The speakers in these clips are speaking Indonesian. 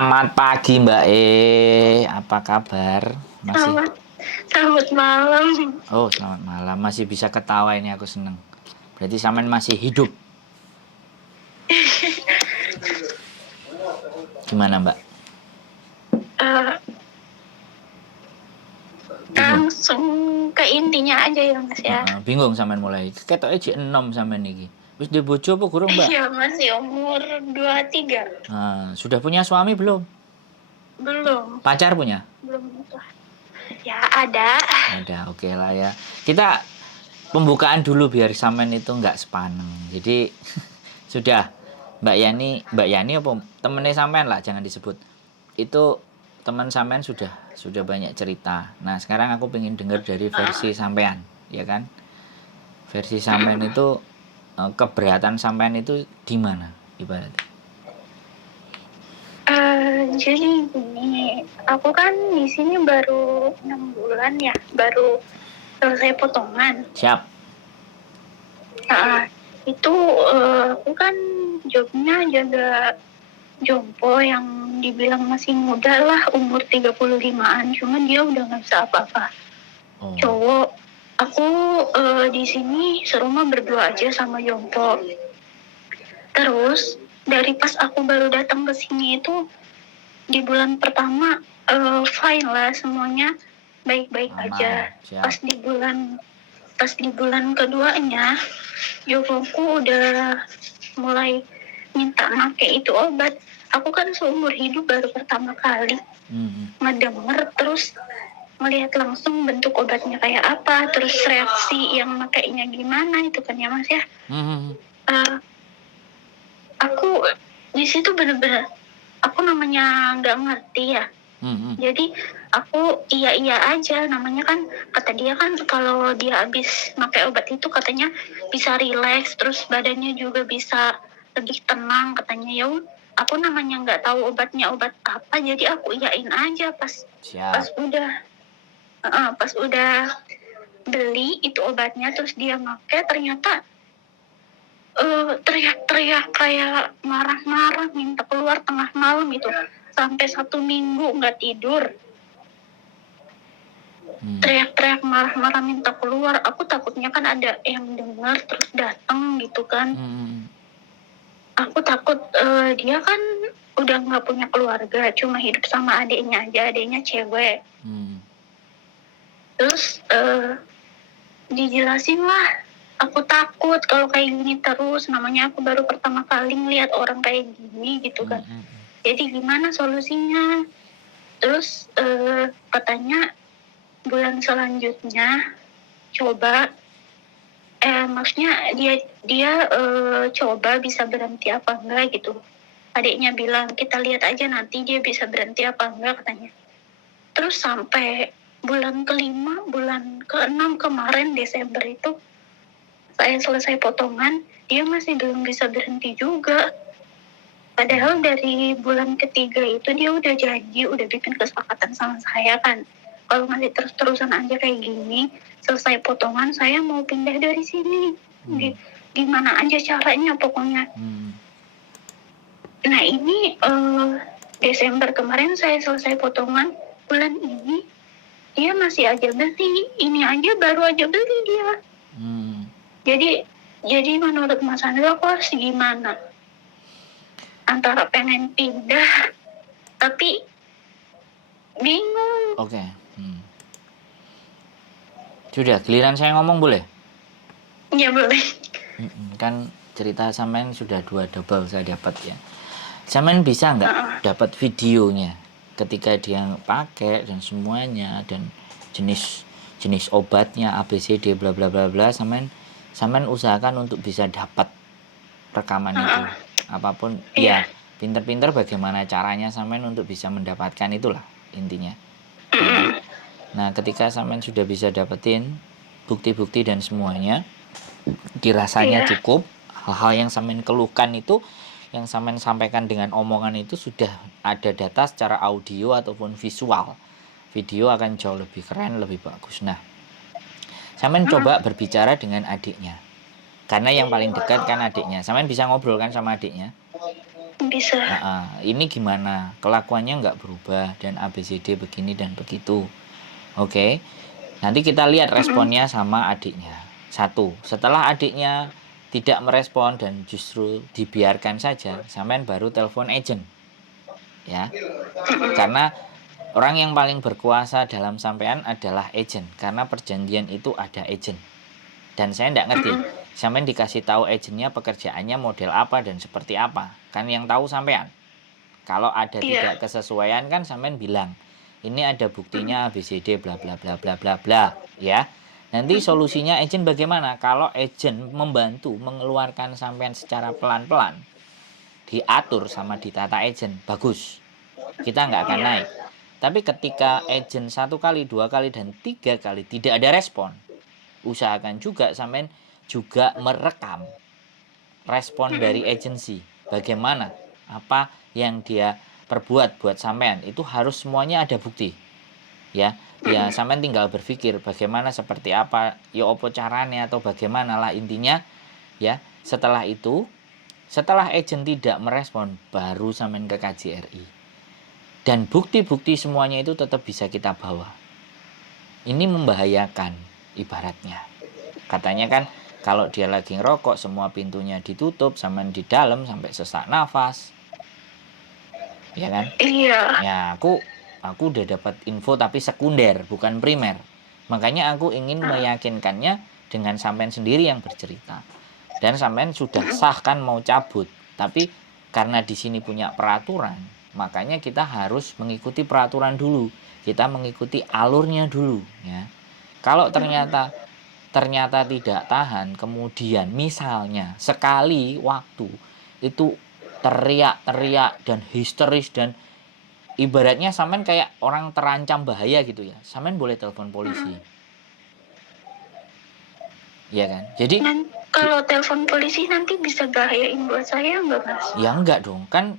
Selamat pagi Mbak apa kabar? Masih? Selamat malam. Oh, selamat malam. Masih bisa ketawa ini aku seneng. Berarti sampean masih hidup. Gimana Mbak? Eh, Bingung? Langsung ke intinya aja ya Mas ya. Bingung sampean mulai. Ketoknya jek enom sampean iki. Wis duwe bojo apa kurang Mbak? Iya masih umur 23. Sudah punya suami belum? Belum. Pacar punya? Belum. Ya ada. Ada, oke lah ya. Kita pembukaan dulu biar sampean itu nggak sepaneng. Jadi sudah Mbak Yani apa temennya sampean lah, jangan disebut. Itu teman sampean sudah banyak cerita. Nah, sekarang aku pengen dengar dari versi sampean, ya kan? Versi sampean itu keberatan sampean itu di mana ibaratnya? Jadi gini, aku kan di sini baru 6 bulan ya, baru selesai potongan. Siap. Itu aku kan jobnya jaga jompo yang dibilang masih muda lah, umur 35-an, cuman dia udah nggak bisa apa-apa. Cowok, aku di sini serumah berdua aja sama jompo. Terus dari pas aku baru datang ke sini itu di bulan pertama fine lah, semuanya baik-baik aja. Pas di bulan keduanya jompoku udah mulai minta make itu obat. Aku kan seumur hidup baru pertama kali ngedenger, terus melihat langsung bentuk obatnya kayak apa, terus reaksi yang makainya gimana itu kan ya Mas ya. Aku di situ bener-bener aku namanya nggak ngerti ya. Jadi aku iya aja, namanya kan kata dia kan kalau dia habis pakai obat itu katanya bisa rileks, terus badannya juga bisa lebih tenang katanya. Ya aku namanya nggak tahu obatnya obat apa, jadi aku iyain aja. Pas udah beli itu obatnya, terus dia pakai, ternyata teriak-teriak kayak marah-marah, minta keluar tengah malam itu, sampai 1 minggu nggak tidur. Teriak-teriak marah-marah minta keluar. Aku takutnya kan ada yang dengar terus datang gitu kan. Aku takut dia kan udah nggak punya keluarga, cuma hidup sama adiknya aja, adiknya cewek. Terus dijelasin lah, aku takut kalau kayak gini terus, namanya aku baru pertama kali ngeliat orang kayak gini gitu kan. Jadi gimana solusinya? Terus katanya bulan selanjutnya coba maksudnya dia coba bisa berhenti apa enggak gitu. Adiknya bilang kita lihat aja nanti dia bisa berhenti apa enggak katanya. Terus sampai bulan ke-5, bulan ke-6 kemarin Desember itu saya selesai potongan, dia masih belum bisa berhenti juga. Padahal dari bulan ketiga itu dia udah janji, udah bikin kesepakatan sama saya kan. Kalau masih terus-terusan aja kayak gini, selesai potongan saya mau pindah dari sini. Gimana aja caranya pokoknya. Nah ini Desember kemarin saya selesai potongan, bulan ini dia masih aja beli. Ini aja baru aja beli dia. Jadi menurut Mas Andra aku harus gimana? Antara pengen pindah tapi bingung. Oke. Sudah, giliran saya ngomong boleh? Ya boleh. Kan cerita sampean sudah 2 double saya dapat ya. Sampean bisa nggak dapat videonya ketika dia pakai dan semuanya, dan jenis obatnya ABCD bla bla bla bla, sampean usahakan untuk bisa dapat rekaman itu. Apapun ya, pinter-pinter bagaimana caranya sampean untuk bisa mendapatkan itulah intinya. Nah, ketika sampean sudah bisa dapetin bukti-bukti dan semuanya, dirasanya cukup, hal-hal yang sampean keluhkan itu, yang sampean sampaikan dengan omongan itu sudah ada data secara audio ataupun visual. Video akan jauh lebih keren, lebih bagus. Nah, sampean coba berbicara dengan adiknya. Karena yang paling dekat kan adiknya. Sampean bisa ngobrol kan sama adiknya? Bisa. Ini gimana, kelakuannya nggak berubah dan ABCD begini dan begitu. Oke, nanti kita lihat responnya sama adiknya. Satu, setelah adiknya tidak merespon dan justru dibiarkan saja, sampean baru telepon agent, ya. Karena orang yang paling berkuasa dalam sampean adalah agent, karena perjanjian itu ada agent. Dan saya tidak ngerti, sampean dikasih tahu agentnya pekerjaannya model apa dan seperti apa, kan yang tahu sampean. Kalau ada tidak kesesuaian kan sampean bilang, ini ada buktinya ABCD bla bla bla bla bla bla, ya. Nanti solusinya agent bagaimana? Kalau agent membantu mengeluarkan sampean secara pelan-pelan, diatur sama ditata agent, bagus. Kita nggak akan naik. Tapi ketika agent 1 kali, 2 kali, dan 3 kali tidak ada respon, usahakan juga sampean juga merekam respon dari agensi. Bagaimana? Apa yang dia perbuat buat sampean, itu harus semuanya ada bukti, ya sampean tinggal berpikir bagaimana, seperti apa, ya opo caranya atau bagaimana lah intinya, ya. Setelah itu, setelah agent tidak merespon, baru sampean ke KJRI dan bukti-bukti semuanya itu tetap bisa kita bawa. Ini membahayakan ibaratnya, katanya kan kalau dia lagi ngerokok semua pintunya ditutup, sampean di dalam sampai sesak nafas. Ya kan? Iya. Ya, aku udah dapat info tapi sekunder, bukan primer. Makanya aku ingin meyakinkannya dengan sampean sendiri yang bercerita. Dan sampean sudah sah kan mau cabut, tapi karena di sini punya peraturan, makanya kita harus mengikuti peraturan dulu. Kita mengikuti alurnya dulu, ya. Kalau ternyata tidak tahan, kemudian misalnya sekali waktu itu teriak-teriak dan histeris dan ibaratnya sampean kayak orang terancam bahaya gitu ya, sampean boleh telepon polisi. Ya kan? Jadi kalau telepon polisi nanti bisa bahayain buat saya nggak, Mas? Ya enggak dong, kan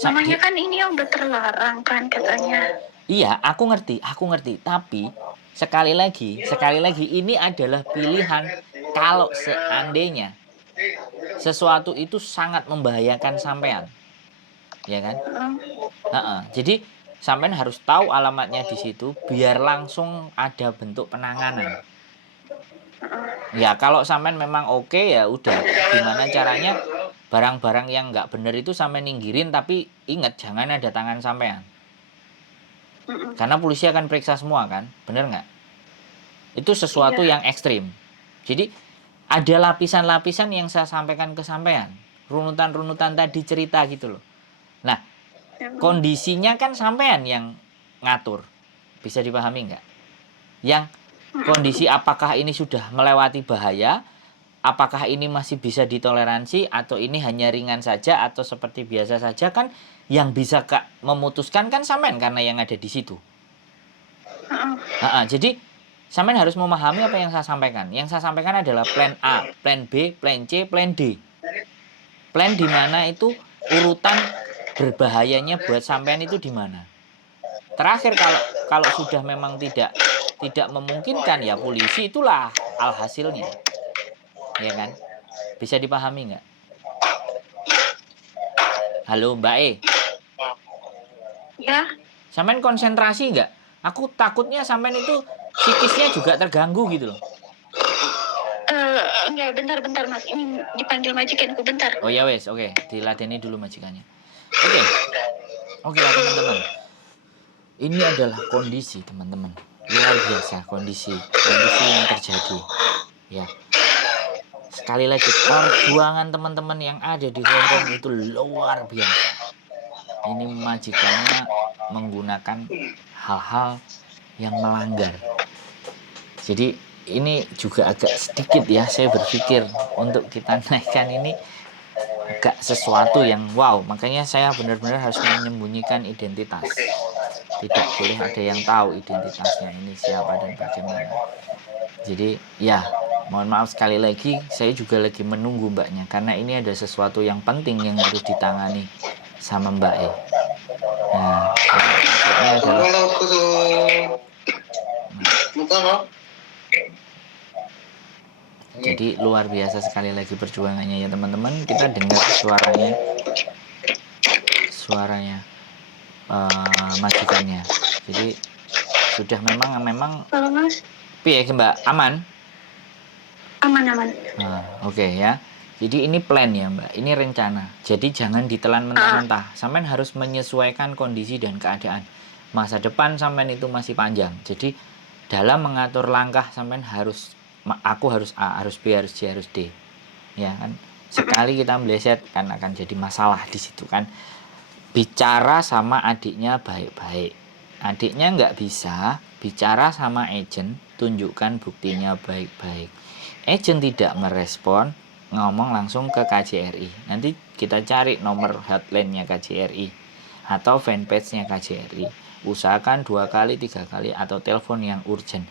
namanya kan ini udah terlarang kan katanya. Iya, aku ngerti, tapi sekali lagi ini adalah pilihan kalau seandainya sesuatu itu sangat membahayakan sampean, ya kan? Jadi sampean harus tahu alamatnya di situ biar langsung ada bentuk penanganan. Ya kalau sampean memang oke, ya udah, gimana caranya barang-barang yang nggak bener itu sampean ninggirin, tapi ingat jangan ada tangan sampean. Karena polisi akan periksa semua kan, bener nggak? Itu sesuatu yang ekstrim. Jadi ada lapisan-lapisan yang saya sampaikan ke sampean, runutan-runutan tadi cerita gitu loh. Nah, kondisinya kan sampean yang ngatur, bisa dipahami nggak? Yang kondisi apakah ini sudah melewati bahaya, apakah ini masih bisa ditoleransi, atau ini hanya ringan saja atau seperti biasa saja, kan yang bisa memutuskan kan sampean karena yang ada di situ. Jadi sampean harus memahami apa yang saya sampaikan. Yang saya sampaikan adalah plan A, plan B, plan C, plan D. Plan di mana itu urutan berbahayanya buat sampean itu di mana. Terakhir kalau sudah memang tidak memungkinkan, ya polisi itulah alhasilnya. Ya kan? Bisa dipahami nggak? Halo Mbak E. Ya. Sampean konsentrasi nggak? Aku takutnya sampean itu psikisnya juga terganggu gitu loh. Enggak, bentar Mas. Ini dipanggil majikanku, bentar. Oh ya wes, oke. Diladeni dulu majikannya. Oke teman-teman. Ini adalah kondisi teman-teman. Luar biasa kondisi yang terjadi. Ya. Sekali lagi, perjuangan teman-teman yang ada di Hongkong itu luar biasa. Ini majikannya menggunakan hal-hal yang melanggar. Jadi ini juga agak sedikit ya, saya berpikir untuk kita naikkan ini agak sesuatu yang wow. Makanya saya benar-benar harus menyembunyikan identitas. Tidak boleh ada yang tahu identitasnya ini siapa dan bagaimana. Jadi ya, mohon maaf sekali lagi, saya juga lagi menunggu mbaknya, karena ini ada sesuatu yang penting yang harus ditangani sama Mbak E. Nah, maksudnya adalah jadi luar biasa sekali lagi perjuangannya ya teman-teman. Kita dengar suaranya. suaranya majikannya. Jadi sudah memang Kalau Mas piye Mbak, aman? aman. Oke ya. Jadi ini plan ya Mbak, ini rencana. Jadi jangan ditelan mentah-mentah. Sampean harus menyesuaikan kondisi dan keadaan. Masa depan sampean itu masih panjang. Jadi dalam mengatur langkah sampean harus, aku harus A, harus B, harus C, harus D. Ya kan. Sekali kita meleset kan akan jadi masalah di situ kan. Bicara sama adiknya baik-baik. Adiknya nggak bisa bicara sama agent, tunjukkan buktinya baik-baik. Agent tidak merespon, ngomong langsung ke KJRI. Nanti kita cari nomor hotline-nya KJRI atau fanpage-nya KJRI. Usahakan 2 kali, 3 kali atau telepon yang urgent.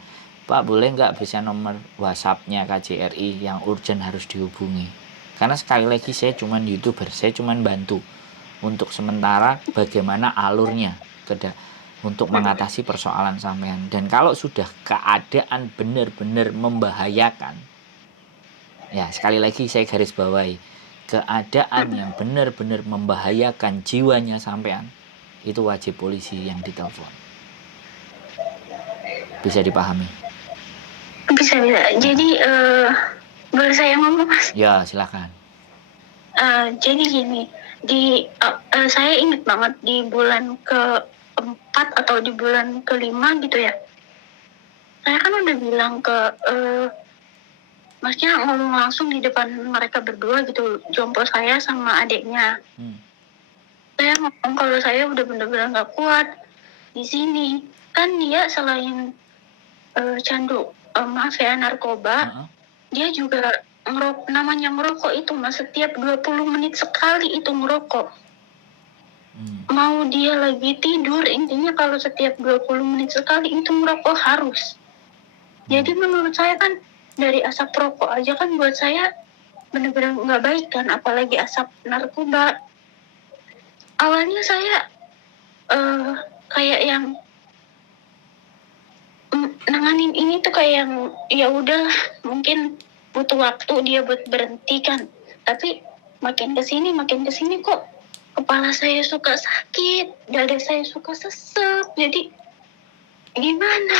Pak, boleh nggak bisa nomor WhatsApp-nya KJRI yang urgent harus dihubungi? Karena sekali lagi saya cuman YouTuber, saya cuman bantu untuk sementara bagaimana alurnya untuk mengatasi persoalan sampean. Dan kalau sudah keadaan benar-benar membahayakan, ya sekali lagi saya garis bawahi, keadaan yang benar-benar membahayakan jiwanya sampean, itu wajib polisi yang ditelepon. Bisa dipahami? Bisa. Jadi boleh saya ngomong Mas? Ya silakan. Jadi gini, saya ingat banget di bulan ke-4 atau di bulan ke-5 gitu ya. Saya kan udah bilang ke Masnya ngomong langsung di depan mereka berdua gitu, jompo saya sama adiknya. Saya ngomong kalau saya udah bener-bener gak kuat di sini. Kan dia selain candu, maaf ya, narkoba, dia juga namanya ngerokok itu Mas, setiap 20 menit sekali itu ngerokok. Mau dia lagi tidur, intinya kalau setiap 20 menit sekali itu ngerokok harus. Jadi menurut saya kan, dari asap rokok aja kan buat saya benar-benar nggak baik kan, apalagi asap narkoba. Awalnya saya kayak yang nanganin ini tuh kayak yang ya udah mungkin butuh waktu dia buat berhenti kan. Tapi makin kesini kok kepala saya suka sakit, dada saya suka sesek. Jadi gimana?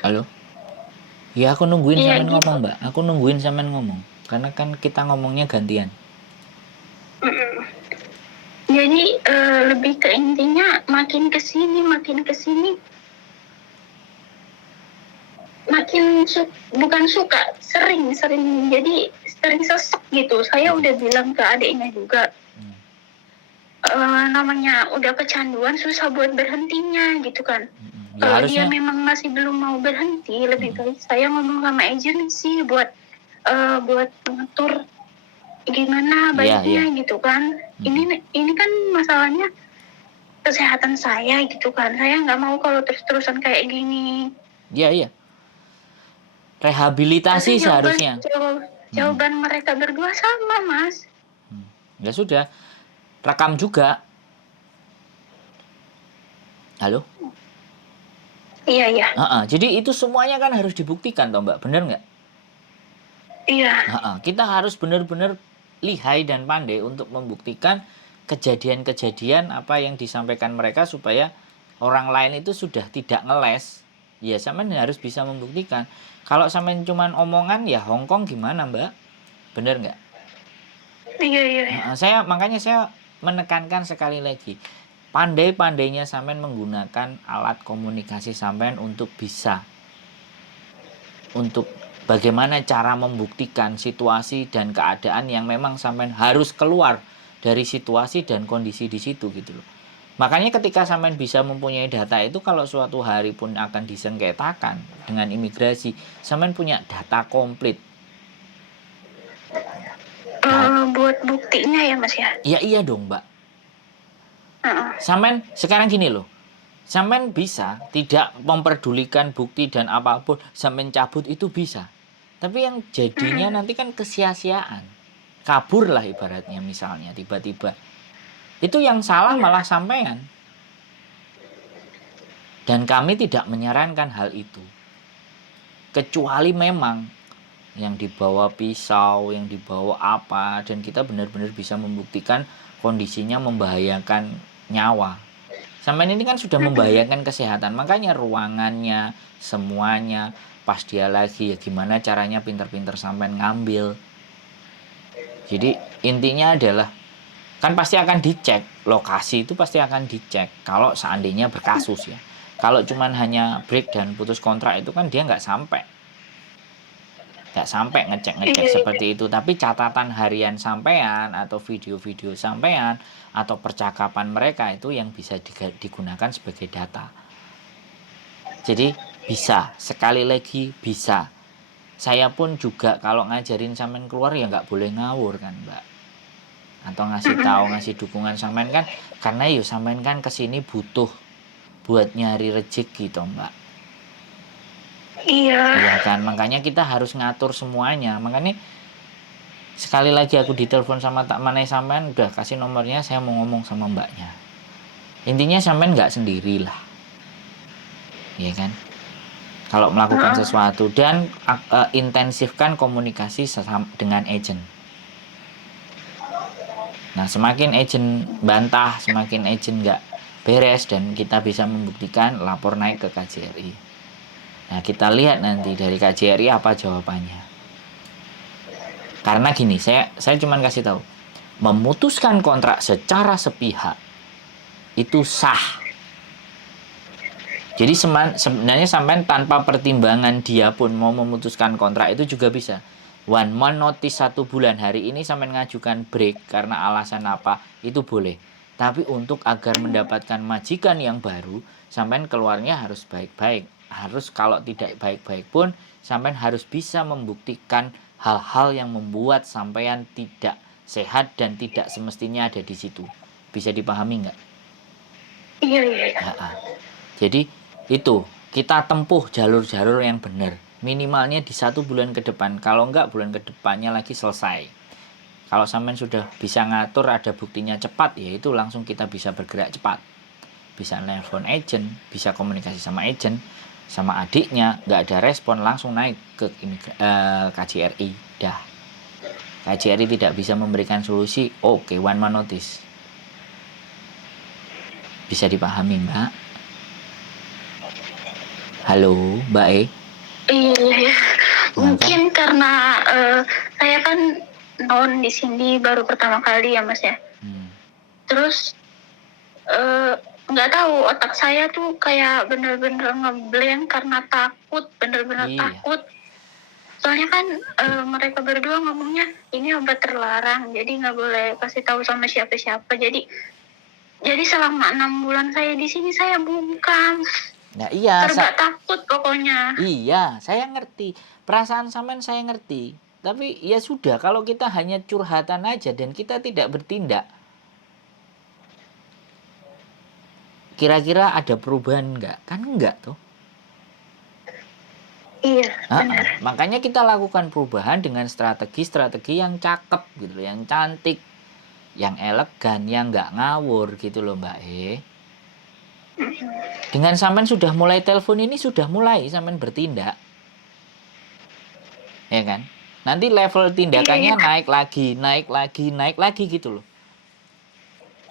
Halo? Ya aku nungguin Iya, sampean gitu. ngomong Mbak. Aku nungguin sampean ngomong. Karena kan kita ngomongnya gantian. Jadi lebih ke intinya makin kesini makin bukan suka, sering jadi sering sesek gitu. Saya udah bilang ke adiknya juga, namanya udah kecanduan susah buat berhentinya gitu kan. Ya, kalau harusnya dia memang masih belum mau berhenti, lebih baik saya ngomong sama agensi buat mengatur gimana baiknya gitu kan. Ini kan masalahnya kesehatan saya gitu kan. Saya nggak mau kalau terus-terusan kayak gini. Iya. Rehabilitasi Tapi seharusnya. Jawaban mereka berdua sama Mas. Ya sudah, rekam juga. Halo? Iya. Jadi itu semuanya kan harus dibuktikan toh Mbak, bener nggak? Iya. Kita harus benar-benar lihai dan pandai untuk membuktikan kejadian-kejadian apa yang disampaikan mereka supaya orang lain itu sudah tidak ngeles. Ya sampean harus bisa membuktikan. Kalau sampean cuman omongan ya Hongkong gimana Mbak? Bener nggak? Iya. Makanya saya menekankan sekali lagi, pandai-pandainya sampean menggunakan alat komunikasi sampean untuk bagaimana cara membuktikan situasi dan keadaan yang memang sampean harus keluar dari situasi dan kondisi di situ gitu loh. Makanya ketika sampean bisa mempunyai data itu, kalau suatu hari pun akan disengketakan dengan imigrasi, sampean punya data komplit. Buat buktinya ya Mas ya? Iya dong Mbak. Sampean sekarang gini loh, sampean bisa tidak memperdulikan bukti dan apapun, sampean cabut itu bisa. Tapi yang jadinya nanti kan kesia-siaan, kabur lah ibaratnya misalnya tiba-tiba. Itu yang salah malah sampean. Dan kami tidak menyarankan hal itu. Kecuali memang yang dibawa pisau, yang dibawa apa, dan kita benar-benar bisa membuktikan kondisinya membahayakan nyawa. Sampean ini kan sudah membahayakan kesehatan, makanya ruangannya, semuanya, pas dia lagi ya gimana caranya pinter-pinter sampean ngambil. Jadi intinya adalah kan pasti akan dicek, lokasi itu pasti akan dicek kalau seandainya berkasus ya. Kalau cuman hanya break dan putus kontrak itu kan dia nggak sampai ngecek seperti itu. Tapi catatan harian sampean atau video-video sampean atau percakapan mereka itu yang bisa digunakan sebagai data. Jadi bisa, sekali lagi bisa. Saya pun juga kalau ngajarin sampean keluar ya nggak boleh ngawur kan Mbak. Atau ngasih tahu, ngasih dukungan sampean kan, karena ya sampean kan kesini butuh buat nyari rezeki toh Mbak. Iya kan, makanya kita harus ngatur semuanya. Makanya sekali lagi aku ditelepon sama tak mana sampean, udah kasih nomornya, saya mau ngomong sama mbaknya. Intinya sampean nggak sendiri lah, iya kan? Kalau melakukan sesuatu dan intensifkan komunikasi dengan agent. Nah, semakin agent bantah, semakin agent nggak beres dan kita bisa membuktikan, lapor naik ke KJRI. Nah, kita lihat nanti dari KJRI apa jawabannya. Karena gini, saya cuma kasih tahu, memutuskan kontrak secara sepihak itu sah. Jadi sebenarnya sampai tanpa pertimbangan dia pun mau memutuskan kontrak itu juga bisa. 1 month notice 1 bulan, hari ini sampai ngajukan break karena alasan apa, itu boleh. Tapi untuk agar mendapatkan majikan yang baru, sampai keluarnya harus baik-baik. Harus kalau tidak baik-baik pun sampean harus bisa membuktikan hal-hal yang membuat sampean tidak sehat dan tidak semestinya ada di situ. Bisa dipahami nggak? Iya. Jadi itu kita tempuh jalur-jalur yang benar. Minimalnya di 1 bulan ke depan. Kalau enggak bulan ke depannya lagi selesai. Kalau sampean sudah bisa ngatur, ada buktinya cepat, ya itu langsung kita bisa bergerak cepat. Bisa nelpon agent, bisa komunikasi sama agent, sama adiknya, nggak ada respon, langsung naik ke KJRI. Dah. KJRI tidak bisa memberikan solusi, oke, 1 month notice. Bisa dipahami, Mbak? Halo, Mbak E? Iya. Mungkin karena saya kan non di sini baru pertama kali ya Mas ya. Terus nggak tahu, otak saya tuh kayak bener-bener ngeblank karena takut, bener-bener takut. Soalnya kan mereka berdua ngomongnya ini obat terlarang, jadi nggak boleh kasih tahu sama siapa-siapa. Jadi selama 6 bulan saya di sini saya bungkam. Nah iya. Serba takut pokoknya. Iya, saya ngerti. Perasaan sampean saya ngerti. Tapi ya sudah, kalau kita hanya curhatan aja dan kita tidak bertindak, kira-kira ada perubahan nggak? Kan enggak tuh. Iya, benar. Makanya kita lakukan perubahan dengan strategi yang cakep gitu, yang cantik, yang elegan, yang nggak ngawur gitu loh Mbak E. Dengan sampean sudah mulai telepon ini, sudah mulai sampean bertindak. Ya kan? Nanti level tindakannya naik lagi gitu loh.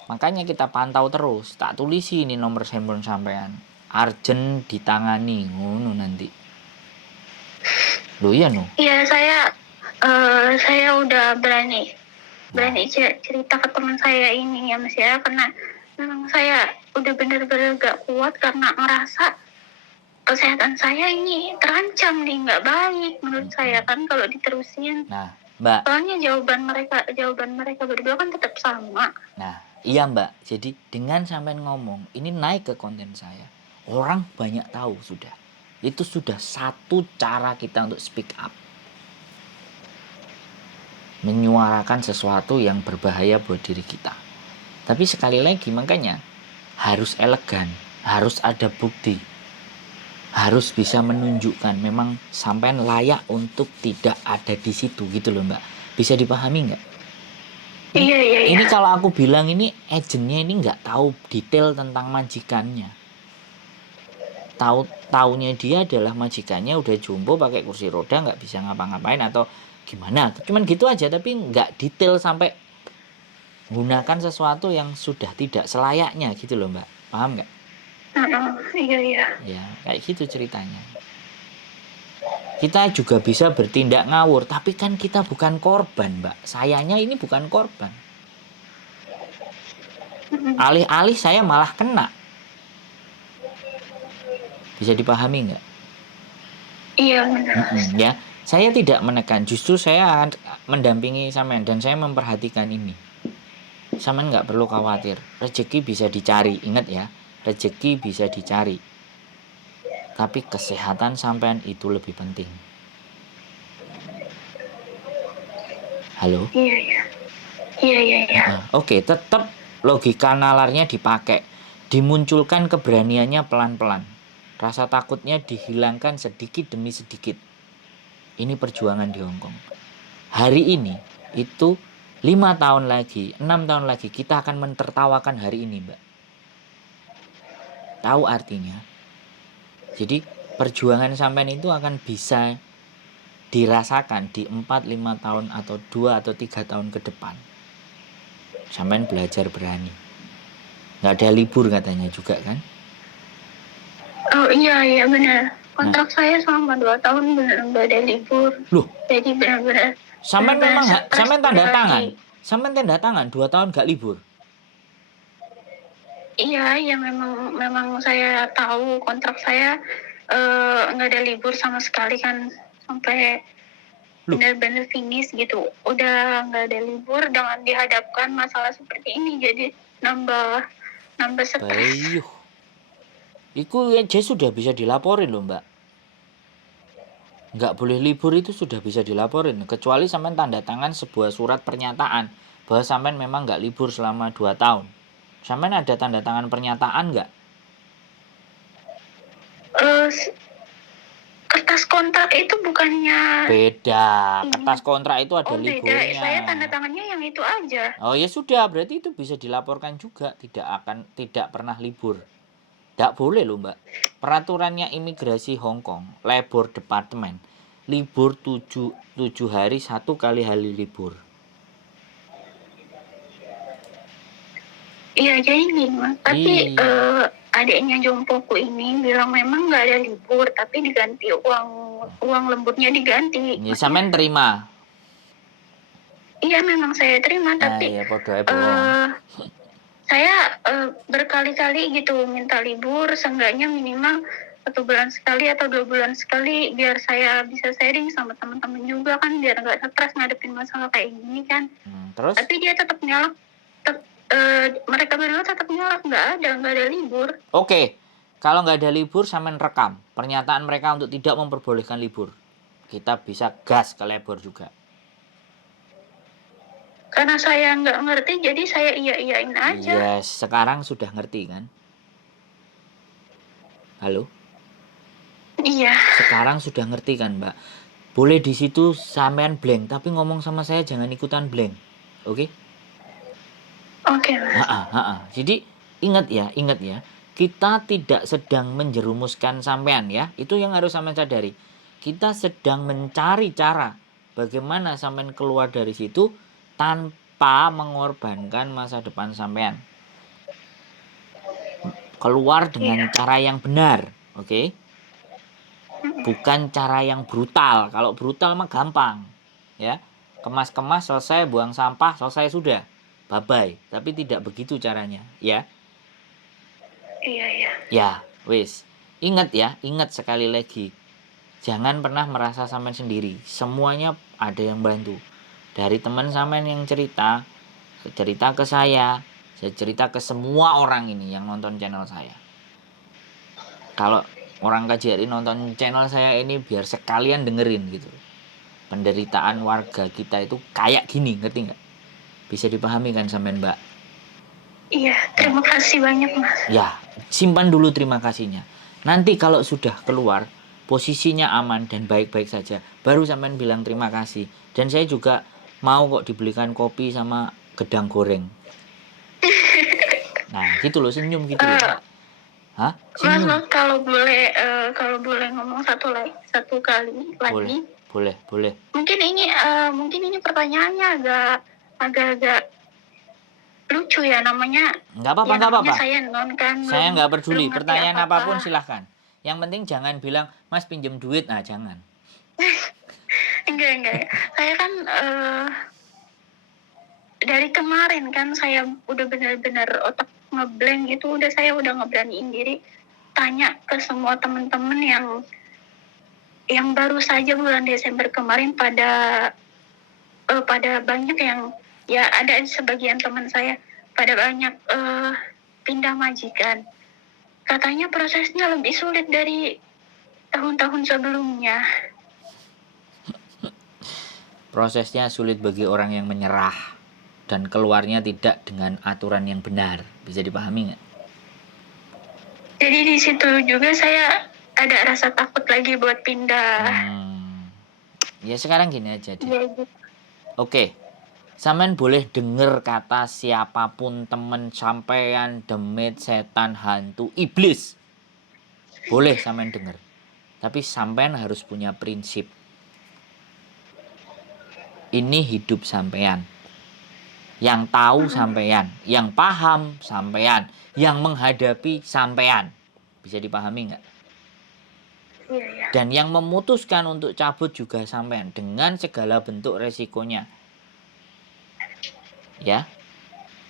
Makanya kita pantau terus, tak tulisi ini nomor handphone sampean. Urgent ditangani, ngono nanti. Loh iya no? Iya, saya udah berani cerita ke teman saya ini ya Mas ya, karena memang saya udah benar-benar gak kuat karena ngerasa kesehatan saya ini terancam nih, nggak baik menurut saya kan kalau diterusin. Nah, Mbak. Soalnya jawaban mereka berdua kan tetap sama. Nah, iya Mbak. Jadi dengan sampean ngomong, ini naik ke konten saya. Orang banyak tahu sudah. Itu sudah satu cara kita untuk speak up. Menyuarakan sesuatu yang berbahaya buat diri kita. Tapi sekali lagi makanya harus elegan, harus ada bukti. Harus bisa menunjukkan memang sampean layak untuk tidak ada di situ gitu loh Mbak. Bisa dipahami nggak? Iya. Ini kalau aku bilang ini agentnya ini nggak tahu detail tentang majikannya. taunya dia adalah majikannya udah jumbo pakai kursi roda, nggak bisa ngapa-ngapain atau gimana, cuman gitu aja, tapi nggak detail sampai gunakan sesuatu yang sudah tidak selayaknya gitu loh Mbak, paham nggak? Iya. Ya kayak gitu ceritanya. Kita juga bisa bertindak ngawur, tapi kan kita bukan korban Mbak, sayanya ini bukan korban, alih-alih saya malah kena. Bisa dipahami nggak? Iya benar. Ya, saya tidak menekan, justru saya akan mendampingi sampean dan saya memperhatikan ini. Sampean nggak perlu khawatir, rezeki bisa dicari, ingat ya, rezeki bisa dicari. Tapi kesehatan sampean itu lebih penting. Halo? Iya. Oke, tetap logika nalarnya dipakai. Dimunculkan keberaniannya pelan-pelan. Rasa takutnya dihilangkan sedikit demi sedikit. Ini perjuangan di Hongkong. Hari ini itu 5 tahun lagi, 6 tahun lagi kita akan mentertawakan hari ini Mbak. Tahu artinya? Jadi perjuangan sampean itu akan bisa dirasakan di 4-5 tahun atau 2 atau 3 tahun ke depan. Sampean belajar berani. Nggak ada libur katanya juga kan? Oh iya benar. Kontrak saya selama 2 tahun benar nggak ada libur. Loh, jadi benar-benar sampean memang sampean tanda berarti. tangan. Sampean tanda tangan 2 tahun nggak libur. Iya memang saya tahu kontrak saya nggak ada libur sama sekali kan sampai benar-benar finish gitu. Udah nggak ada libur, dengan dihadapkan masalah seperti ini jadi nambah stres. Bayuh. Itu aja sudah bisa dilaporin loh Mbak. Nggak boleh libur itu sudah bisa dilaporin, kecuali sampean tanda tangan sebuah surat pernyataan bahwa sampean memang nggak libur selama 2 tahun. Sampean ada tanda tangan pernyataan nggak? Kertas kontrak itu bukannya beda. Kertas kontrak itu ada liburnya. Beda. Saya tanda tangannya yang itu aja. Oh ya sudah, berarti itu bisa dilaporkan juga, tidak pernah libur. Tidak boleh loh Mbak. Peraturannya imigrasi Hong Kong, Labor Department, libur 7 hari 1 kali hari libur. Iya jadi gini Mas. Tapi adiknya jompoku ini bilang memang nggak ada libur, tapi diganti uang lemburnya diganti. Ya, sampean terima? Iya memang saya terima, tapi ya, saya berkali-kali gitu minta libur, seenggaknya minimal 1 bulan sekali atau 2 bulan sekali, biar saya bisa sharing sama teman-teman juga kan, biar nggak stres ngadepin masalah kayak gini kan. Terus? Tapi dia tetap nyalak. Mereka berdua tetap nyalak, nggak ada libur. Oke, kalau nggak ada libur, sampean rekam pernyataan mereka untuk tidak memperbolehkan libur. Kita bisa gas ke labor juga. Karena saya nggak ngerti, jadi saya iyain aja. Yes, sekarang sudah ngerti kan? Halo? Iya. Sekarang sudah ngerti kan Mbak? Boleh di situ sampean blank, tapi ngomong sama saya jangan ikutan blank. Oke? Oke, Mas. Jadi ingat ya, kita tidak sedang menjerumuskan sampean ya. Itu yang harus sampean sadari. Kita sedang mencari cara bagaimana sampean keluar dari situ tanpa mengorbankan masa depan sampean. Keluar dengan cara yang benar, oke? Bukan cara yang brutal. Kalau brutal mah gampang, ya. Kemas-kemas selesai, buang sampah selesai sudah. Bye-bye. Tapi tidak begitu caranya, ya. Iya. Ya, wis. Ingat ya, ingat sekali lagi. Jangan pernah merasa sampean sendiri. Semuanya ada yang bantu. Dari teman sampean yang cerita ke saya cerita ke semua orang ini yang nonton channel saya. Kalau orang KJRI nonton channel saya ini biar sekalian dengerin gitu. Penderitaan warga kita itu kayak gini, ngerti nggak? Bisa dipahami kan sampean Mbak? Iya, terima kasih banyak Mas. Ya, simpan dulu terima kasihnya. Nanti kalau sudah keluar, posisinya aman dan baik-baik saja, baru sampean bilang terima kasih. Dan saya juga mau kok dibelikan kopi sama gedang goreng. Nah, gitu loh, senyum gitu loh. Hah? Mas, Senyum. kalau boleh ngomong satu kali lagi. Boleh. Mungkin ini pertanyaannya agak lucu ya, namanya. Nggak apa-apa, Ya nggak namanya apa-apa. saya non kan, Saya nggak peduli. belum ngerti Pertanyaan apapun apa-apa. silahkan. Yang penting jangan bilang, Mas pinjem duit. Nah, jangan. Enggak. Saya kan dari kemarin kan saya udah benar-benar otak ngeblank gitu, saya udah ngeberaniin diri tanya ke semua teman-teman yang baru saja bulan Desember kemarin pada banyak yang, ya ada sebagian teman saya pada banyak pindah majikan. Katanya prosesnya lebih sulit dari tahun-tahun sebelumnya. Prosesnya sulit bagi orang yang menyerah dan keluarnya tidak dengan aturan yang benar. Bisa dipahami nggak? Jadi di situ juga saya ada rasa takut lagi buat pindah. Ya sekarang gini aja deh. Ya, gitu. Oke. Sampean boleh denger kata siapapun, temen sampean, demit, setan, hantu, iblis. Boleh sampean denger. Tapi sampean harus punya prinsip. Ini hidup sampean. Yang tahu sampean, yang paham sampean, yang menghadapi sampean. Bisa dipahami nggak? Iya. Dan yang memutuskan untuk cabut juga sampean dengan segala bentuk resikonya. Ya.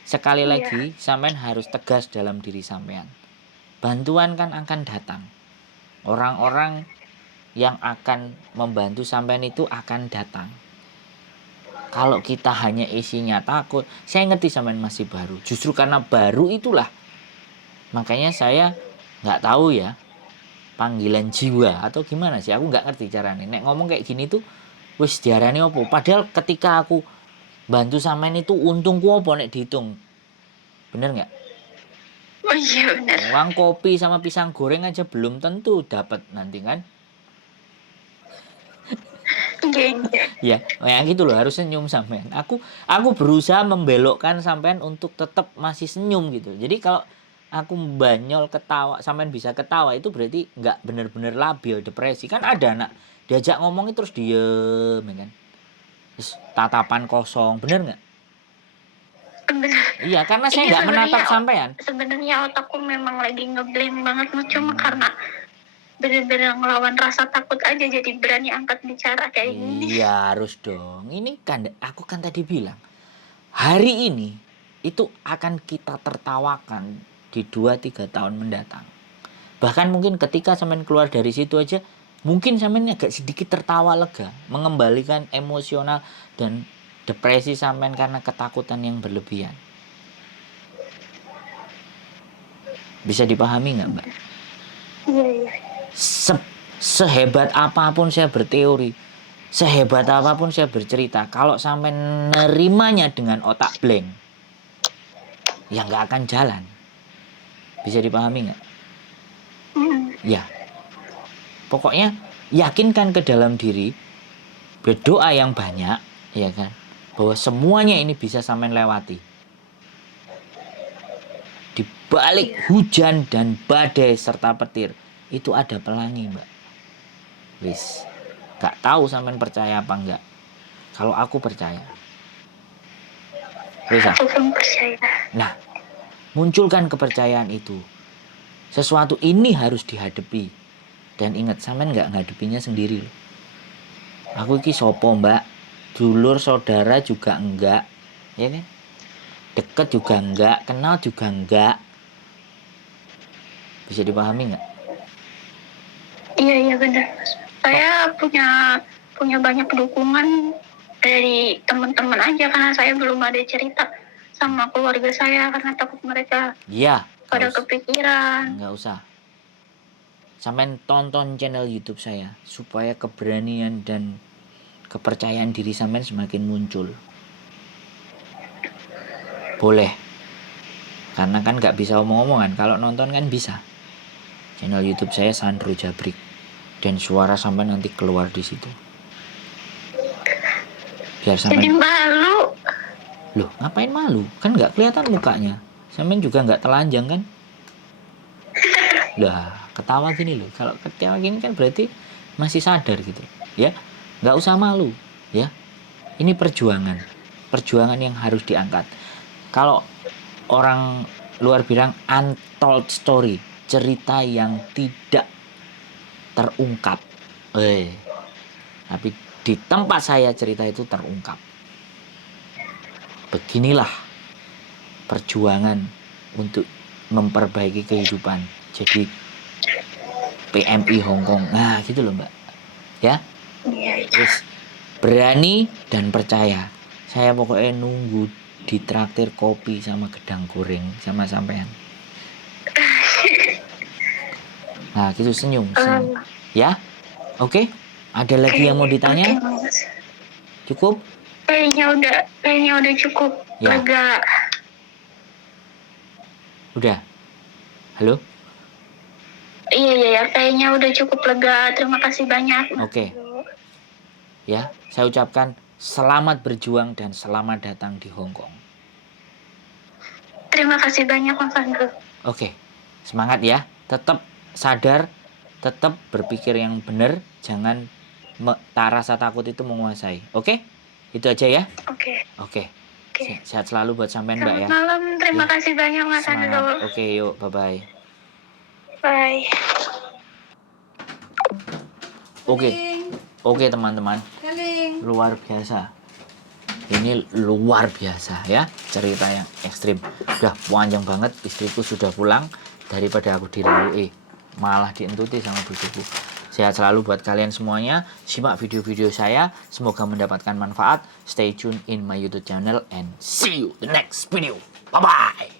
Sekali lagi, sampean harus tegas dalam diri sampean. Bantuan kan akan datang. Orang-orang yang akan membantu sampean itu akan datang. Kalau kita hanya isinya takut, saya ngerti sampean masih baru. Justru karena baru itulah, makanya saya nggak tahu ya, panggilan jiwa atau gimana sih, aku nggak ngerti caranya. Nek ngomong kayak gini tuh, wis diarani apa? Padahal ketika aku bantu sampean itu untungku apa nek dihitung, bener nggak? Oh iya benar. Uang kopi sama pisang goreng aja belum tentu dapat nanti kan? Ya, yang gitu loh, harus senyum sampean. Aku berusaha membelokkan sampean untuk tetap masih senyum gitu. Jadi kalau aku banyol ketawa, sampean bisa ketawa, itu berarti nggak bener-bener labil, depresi. Kan ada anak diajak ngomong terus diem, ya kan? Terus tatapan kosong, bener nggak? Benar. Iya, karena saya nggak menatap sampean. Sebenarnya otakku memang lagi ngeblank banget, cuma karena benar-benar ngelawan rasa takut aja jadi berani angkat bicara kayak gini. Iya, harus dong. Ini kan aku kan tadi bilang, hari ini itu akan kita tertawakan di 2-3 tahun mendatang. Bahkan mungkin ketika sampean keluar dari situ aja, mungkin sampean agak sedikit tertawa lega, mengembalikan emosional dan depresi sampean karena ketakutan yang berlebihan. Bisa dipahami nggak, Mbak? Iya. Sehebat apapun saya berteori, sehebat apapun saya bercerita, kalau sampai nerimanya dengan otak blank, ya nggak akan jalan. Bisa dipahami nggak? Ya, pokoknya yakinkan ke dalam diri, berdoa yang banyak, ya kan, bahwa semuanya ini bisa sampai lewati. Di balik hujan dan badai serta petir, itu ada pelangi, Mbak. Wis, gak tahu sampean percaya apa enggak. Kalau aku percaya. Bisa. Aku pun percaya. Nah, munculkan kepercayaan itu. Sesuatu ini harus dihadapi. Dan ingat, sampean nggak ngadepinya sendiri loh. Aku iki sopo, Mbak? Dulur saudara juga enggak, ya kan? Deket juga enggak, kenal juga enggak. Bisa dipahami nggak? Iya benar, Mas. Saya punya banyak dukungan dari teman-teman aja, karena saya belum ada cerita sama keluarga saya karena takut mereka pada kepikiran. Nggak usah. Sampai tonton channel YouTube saya supaya keberanian dan kepercayaan diri sampean semakin muncul. Boleh. Karena kan nggak bisa omong-omongan. Kalau nonton kan bisa. Channel YouTube saya Sandro Jabrik. Dan suara sampean nanti keluar di situ. Biar sampean. Jadi malu. Loh, ngapain malu? Kan nggak kelihatan mukanya. Sampean juga nggak telanjang kan? Lah, ketawa gini loh. Kalau ketawa gini kan berarti masih sadar gitu. Ya, nggak usah malu. Ya, ini perjuangan. Perjuangan yang harus diangkat. Kalau orang luar bilang untold story, cerita yang tidak terungkap. Tapi di tempat saya cerita itu terungkap. Beginilah perjuangan untuk memperbaiki kehidupan. Jadi PMI Hongkong. Nah, gitu loh, Mbak. Ya. Iya. Terus berani dan percaya. Saya pokoknya nunggu ditraktir kopi sama gedang goreng sama sampean. Nah, gitu senyum. Ya. Oke. Ada lagi yang mau ditanya? Oke, Mas. Cukup? Kayaknya udah cukup. Ya. Lega. Udah. Halo? Iya, kayaknya udah cukup lega. Terima kasih banyak. Mas. Oke. Ya, saya ucapkan selamat berjuang dan selamat datang di Hongkong. Terima kasih banyak, Mas Andrew. Oke. Semangat ya. Tetap sadar, tetap berpikir yang benar, jangan rasa takut itu menguasai. Oke? Itu aja ya. Oke. Sehat selalu buat sampean, Mbak ya. Selamat malam. Terima kasih banyak, Mas Andrew. Oke, yuk. Bye-bye. Bye. Oke, teman-teman. Luar biasa. Ini luar biasa ya. Cerita yang ekstrim. Udah panjang banget. Istriku sudah pulang. Daripada aku direlui, malah dientuti sama bujuku. Sehat selalu buat kalian semuanya. Simak video-video saya. Semoga mendapatkan manfaat. Stay tune in my YouTube channel and see you the next video. Bye-bye.